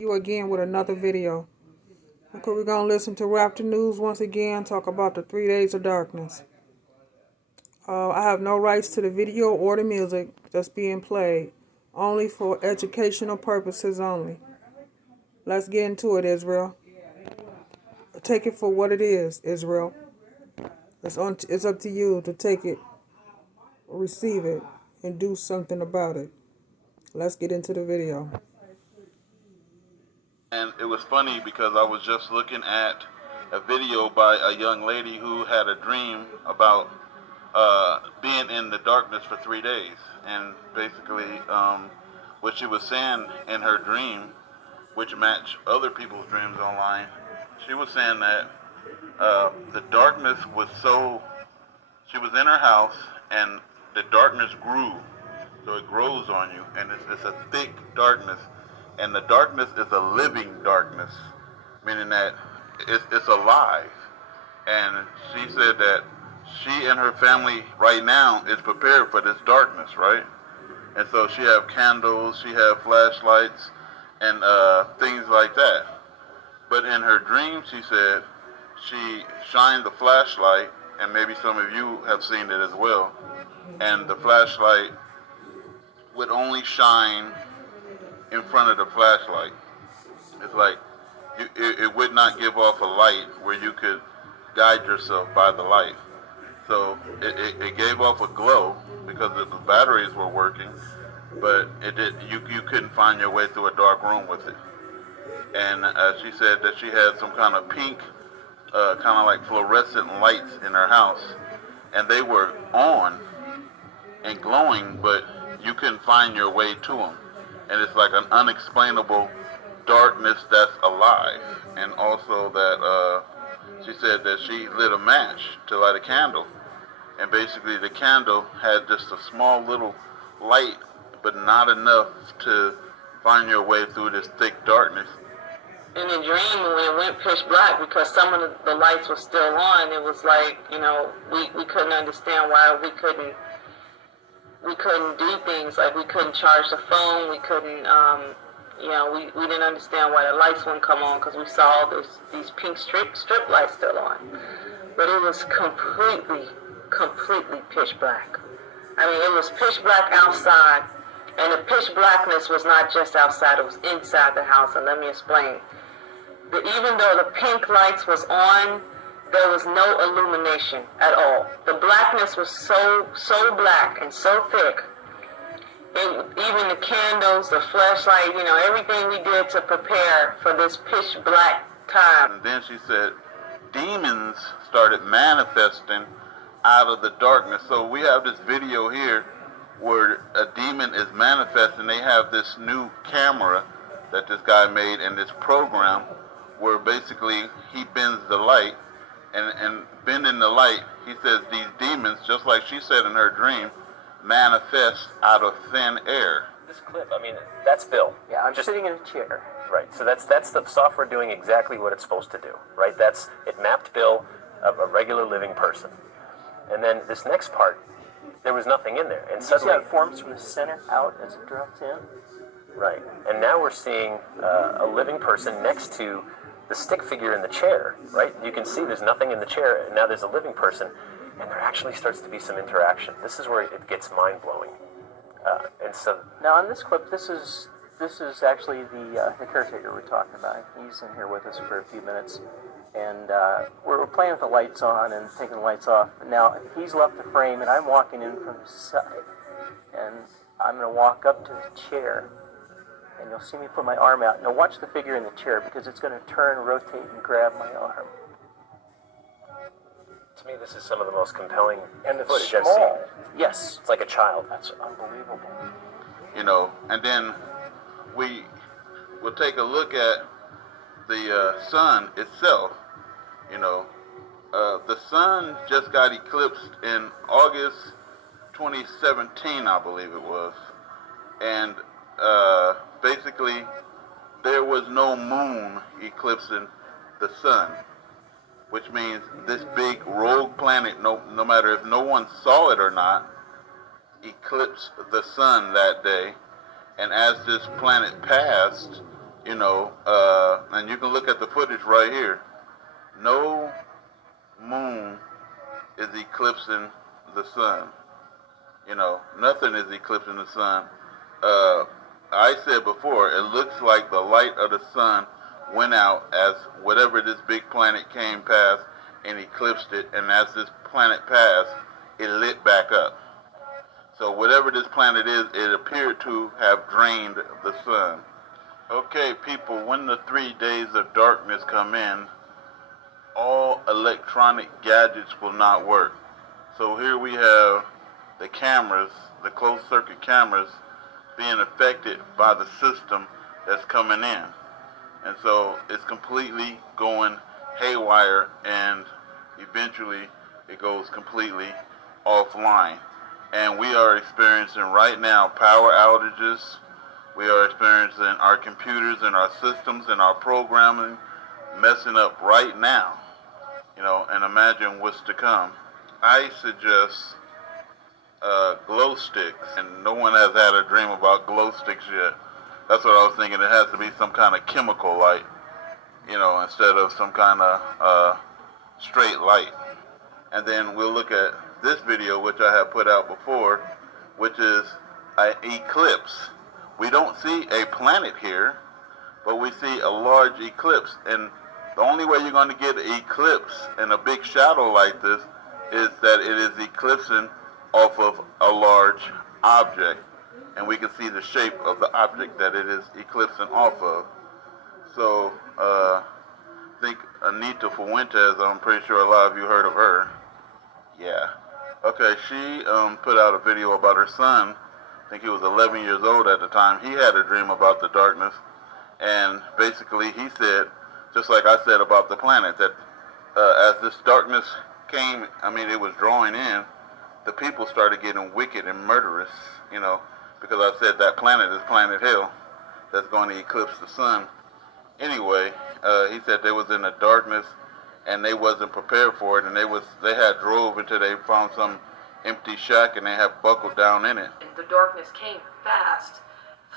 You again with another video. Okay, we're gonna listen to Raptor News once again, talk about the 3 days of darkness. I have no rights to the video or the music that's being played, only for educational purposes only. Let's get into it, Israel. Take it for what it is, Israel. It's up to you to take it, receive it, and do something about it. Let's get into the video. And it was funny because I was just looking at a video by a young lady who had a dream about being in the darkness for 3 days. And basically, what she was saying in her dream, which matched other people's dreams online, she was saying that the darkness was so, she was in her house and the darkness grew. So it grows on you, and it's a thick darkness. And the darkness is a living darkness, meaning that it's alive. And she said that she and her family right now is prepared for this darkness, right? And so she have candles, she have flashlights, and things like that. But in her dream, she said she shined the flashlight, and maybe some of you have seen it as well. And the flashlight would only shine in front of the flashlight. It's like it would not give off a light where you could guide yourself by the light. So it gave off a glow because the batteries were working, but you couldn't find your way through a dark room with it. And she said that she had some kind of pink, kind of like fluorescent lights in her house, and they were on and glowing, but you couldn't find your way to them. And it's like an unexplainable darkness that's alive. And also that she said that she lit a match to light a candle, and basically the candle had just a small little light, but not enough to find your way through this thick darkness. In the dream, when it went pitch black, because some of the lights were still on, it was like, we couldn't understand why we couldn't do things. Like, we couldn't charge the phone, we couldn't, we didn't understand why the lights wouldn't come on, because we saw these pink strip lights still on. But it was completely pitch black. I mean, it was pitch black outside, and the pitch blackness was not just outside, it was inside the house, and let me explain. Even though the pink lights was on, there was no illumination at all. The blackness was so black and so thick. Even the candles, the flashlight, everything we did to prepare for this pitch black time. And then she said demons started manifesting out of the darkness. So we have this video here where a demon is manifesting. They have this new camera that this guy made in this program where basically he bends the light, and bending the light, he says these demons, just like she said in her dream, manifest out of thin air. This clip, I mean, that's Bill. Yeah, I'm just sitting in a chair. Right, so that's the software doing exactly what it's supposed to do, right? It mapped Bill, a regular living person. And then this next part, there was nothing in there. And suddenly it forms from the center out as it drops in. Right, and now we're seeing a living person next to the stick figure in the chair, right? You can see there's nothing in the chair, and now there's a living person, and there actually starts to be some interaction. This is where it gets mind-blowing. And so now in this clip, this is actually the caretaker we're talking about. He's in here with us for a few minutes, and we're playing with the lights on and taking the lights off. Now he's left the frame, and I'm walking in from the side, and I'm going to walk up to the chair, and you'll see me put my arm out. Now watch the figure in the chair, because it's going to turn, rotate, and grab my arm. to me, this is some of the most compelling And it's footage I've small. seen. Yes. It's like a child. That's unbelievable. And then we will take a look at the sun itself. The sun just got eclipsed in August 2017, I believe it was. And basically, there was no moon eclipsing the sun, which means this big rogue planet, no matter if no one saw it or not, eclipsed the sun that day. And as this planet passed, And you can look at the footage right here. No moon is eclipsing the sun. Nothing is eclipsing the sun. I said before, it looks like the light of the sun went out as whatever this big planet came past and eclipsed it, and as this planet passed, it lit back up. So whatever this planet is, it appeared to have drained the sun. Okay, people, when the 3 days of darkness come in, all electronic gadgets will not work. So here we have the cameras, the closed circuit cameras, being affected by the system that's coming in. And so it's completely going haywire, and eventually it goes completely offline. And we are experiencing right now power outages. We are experiencing our computers and our systems and our programming messing up right now. And imagine what's to come. I suggest glow sticks, and no one has had a dream about glow sticks yet. That's what I was thinking. It has to be some kind of chemical light, instead of some kind of straight light. And then we'll look at this video, which I have put out before, which is an eclipse. We don't see a planet here, but we see a large eclipse. And the only way you're going to get an eclipse in a big shadow like this is that it is eclipsing off of a large object. And we can see the shape of the object that it is eclipsing off of. So, I think Anita Fuentes, I'm pretty sure a lot of you heard of her. Yeah. Okay, she put out a video about her son. I think he was 11 years old at the time. He had a dream about the darkness. And basically he said, just like I said about the planet, that as this darkness came, it was drawing in, the people started getting wicked and murderous, because I said that planet is Planet Hell that's going to eclipse the sun. Anyway, he said they was in the darkness and they wasn't prepared for it, and they had drove until they found some empty shack and they had buckled down in it. The darkness came fast,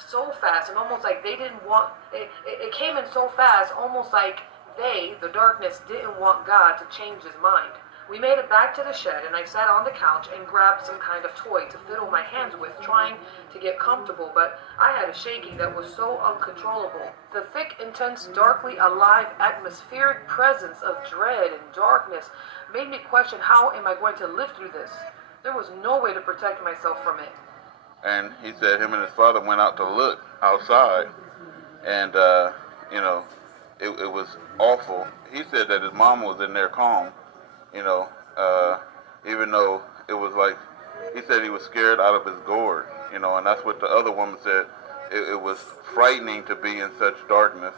so fast, and almost like they didn't want it came in so fast, almost like the darkness, didn't want God to change his mind. We made it back to the shed, and I sat on the couch and grabbed some kind of toy to fiddle my hands with, trying to get comfortable, but I had a shaking that was so uncontrollable. The thick, intense, darkly alive, atmospheric presence of dread and darkness made me question, how am I going to live through this? There was no way to protect myself from it. And he said him and his father went out to look outside, and, it was awful. He said that his mom was in there calm, even though it was like, he said he was scared out of his gourd, and that's what the other woman said. It was frightening to be in such darkness.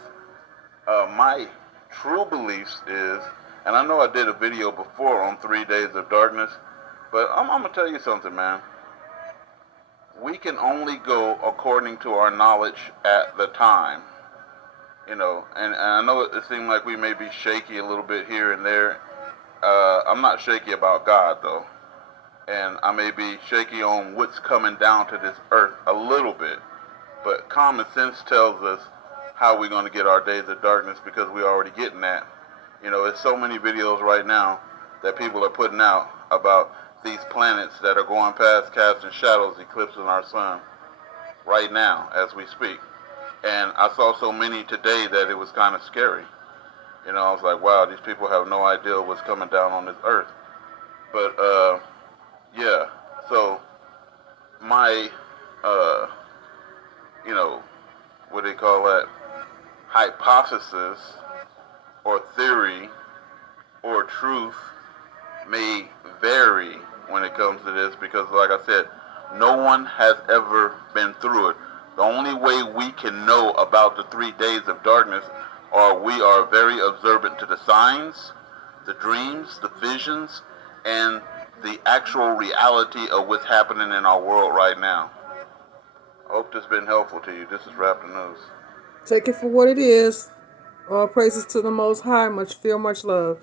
My true beliefs is, and I know I did a video before on 3 days of darkness, but I'm going to tell you something, man. We can only go according to our knowledge at the time, and I know it seemed like we may be shaky a little bit here and there. I'm not shaky about God, though, and I may be shaky on what's coming down to this earth a little bit, but common sense tells us how we're going to get our days of darkness, because we're already getting that. There's so many videos right now that people are putting out about these planets that are going past, casting shadows, eclipsing our sun right now as we speak. And I saw so many today that it was kind of scary. I was like, wow, these people have no idea what's coming down on this earth. But, yeah, so my, what do they call that, hypothesis or theory or truth may vary when it comes to this, because like I said, no one has ever been through it. The only way we can know about the 3 days of darkness are we are very observant to the signs, the dreams, the visions, and the actual reality of what's happening in our world right now. I hope this has been helpful to you. This is Raptor News. Take it for what it is. All praises to the Most High. Much fear, much love.